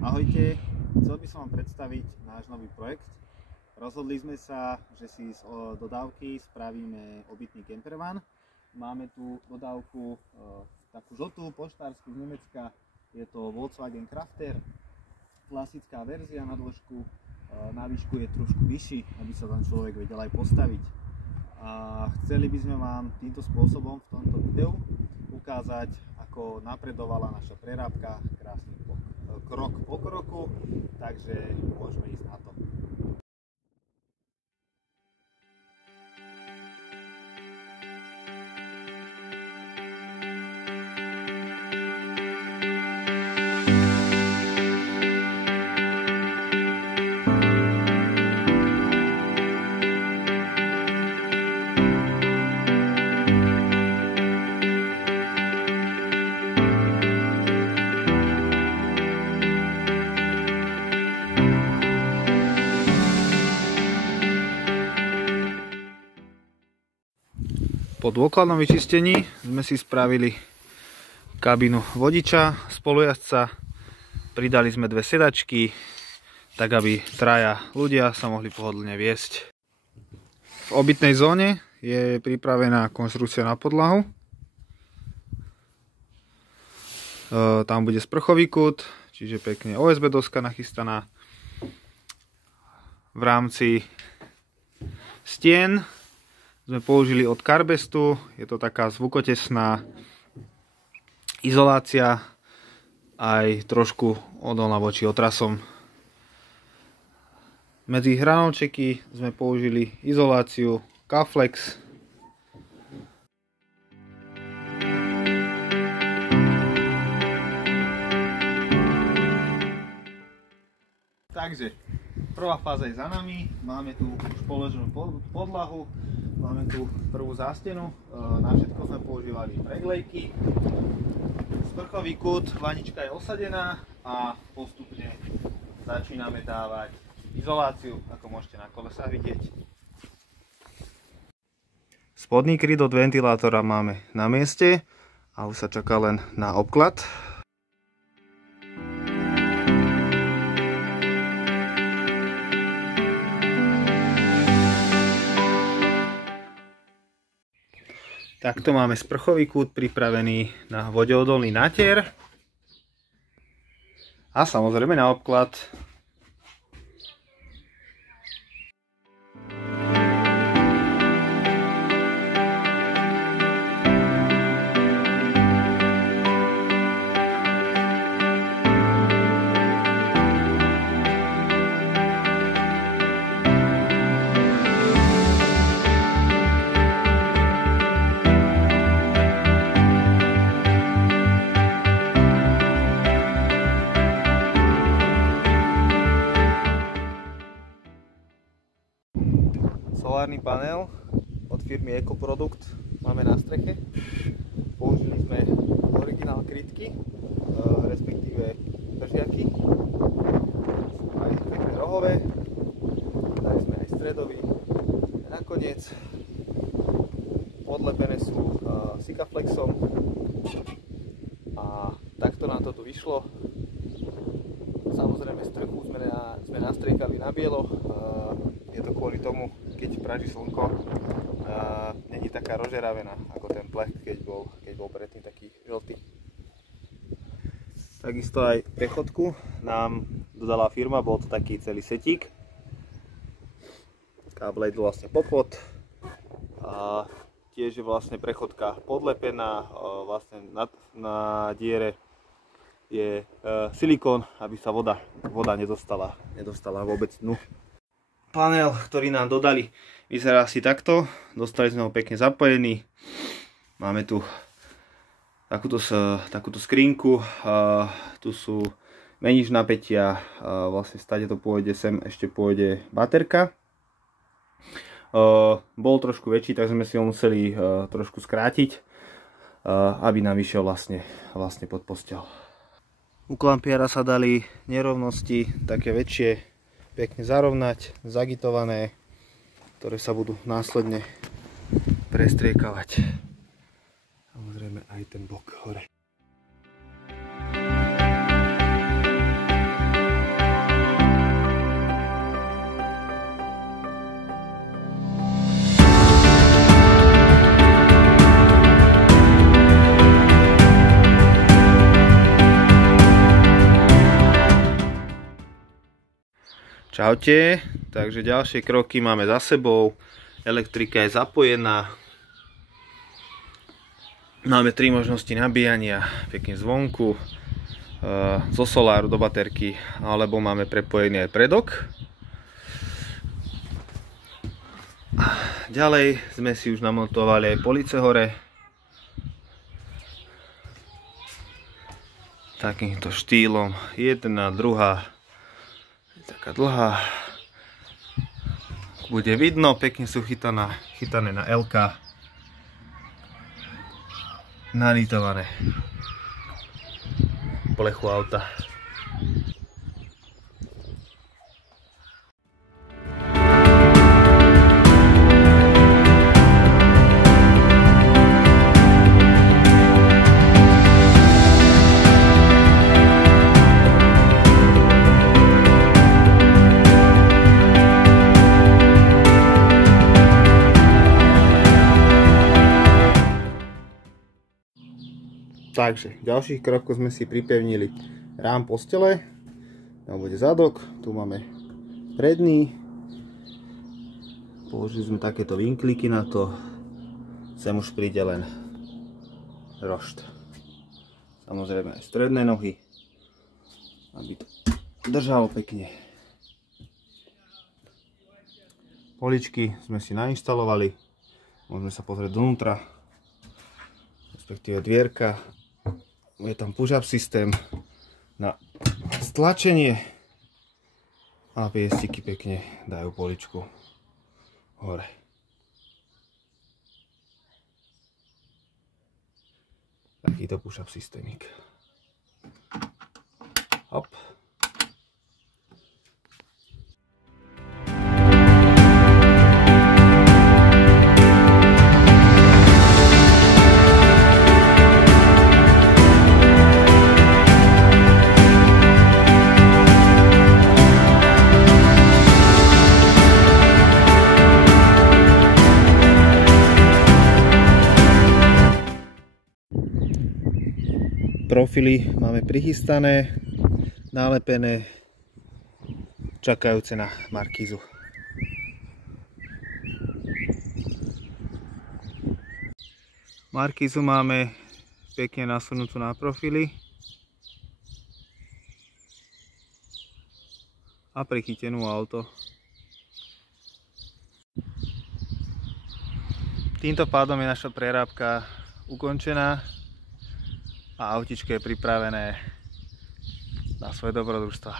Ahojte, chcel by som vám predstaviť náš nový projekt. Rozhodli sme sa, že si z dodávky spravíme obytný campervan. Máme tu dodávku takú žltú, poštársku z Nemecka. Je to Volkswagen Crafter, klasická verzia na dĺžku. Na výšku je trošku vyšší, aby sa tam človek vedel aj postaviť. A chceli by sme vám týmto spôsobom v tomto videu ukázať, ako napredovala naša prerábka krásne krok po kroku, takže môžeme ísť na to. Po dôkladnom vyčistení sme si spravili kabínu vodiča, spolujazdca, pridali sme dve sedačky, tak aby traja ľudia sa mohli pohodlne viesť. V obytnej zóne je pripravená konštrukcia na podlahu. Tam bude sprchový kút, čiže pekne OSB doska nachystaná. V rámci stien sme použili od Carbestu, je to taká zvukotesná izolácia, aj trošku odolná voči otrasom. Medzi hranolčeky sme použili izoláciu K-Flex. Takže prvá fáza je za nami, máme tu už položenú podlahu, máme tu prvú zástenu, na všetko sme používali preglejky, sprchový kút, vanička je osadená a postupne začíname dávať izoláciu, ako môžete na kolesách vidieť. Spodný kryt od ventilátora máme na mieste a už sa čaká len na obklad. Takto máme sprchový kút pripravený na vodeodolný natier a samozrejme na obklad. Solárny panel od firmy Ekoprodukt máme na streche. Použili sme originál krytky, respektíve držiaky. Aj pekné rohové, dali sme aj stredový. Nakoniec podlepené sú Sikaflexom a takto nám to tu vyšlo. Samozrejme strechu sme nastriekali na bielo. Je to kvôli tomu, keď praží slnko, není taká rozžeravená ako ten plech, keď bol predtým taký žltý. Takisto aj prechodku nám dodala firma, bol to taký celý setík. Káble idú vlastne popod a tiež je vlastne prechodka podlepená, vlastne na diere je silikón, aby sa voda nedostala vôbec dnu. Panel, ktorý nám dodali, vyzerá asi takto. Dostali sme ho pekne zapojený. Máme tu takúto skrinku. Tu sú menič napätia. Vlastne stade to pôjde, sem ešte pôjde baterka. Bol trošku väčší, tak sme si ho museli trošku skrátiť, aby nám išiel vlastne pod posteľ. U klampiara sa dali nerovnosti také väčšie, pekne zarovnať, zagitované, ktoré sa budú následne prestriekavať. Samozrejme aj ten bok hore. Čaute, takže ďalšie kroky máme za sebou, elektrika je zapojená, máme 3 možnosti nabíjania, pekne zvonku, zo soláru do baterky, alebo máme prepojený aj predok. Ďalej sme si už namontovali aj police hore, takýmto štýlom, jedna, druhá, taká dlhá, bude vidno, pekne sú chytané na LK, nalitované plechu auta. Takže v ďalších krokoch sme si pripevnili rám postele, tam bude zadok, tu máme predný, položili sme takéto vinkliky na to, sem už príde len rošt. Samozrejme aj stredné nohy, aby to držalo pekne. Poličky sme si nainštalovali, môžeme sa pozrieť dovnútra, respektíve dvierka. Je tam push-up systém na stlačenie a piestiky pekne dajú poličku hore. Takýto push-up systémik. Hop. Profily máme prichystané, nalepené, čakajúce na markízu. Markízu máme pekne nasunutú na profily a prichytenú auto. Týmto pádom je naša prerábka ukončená a autičko je pripravené na svoje dobrodružstva.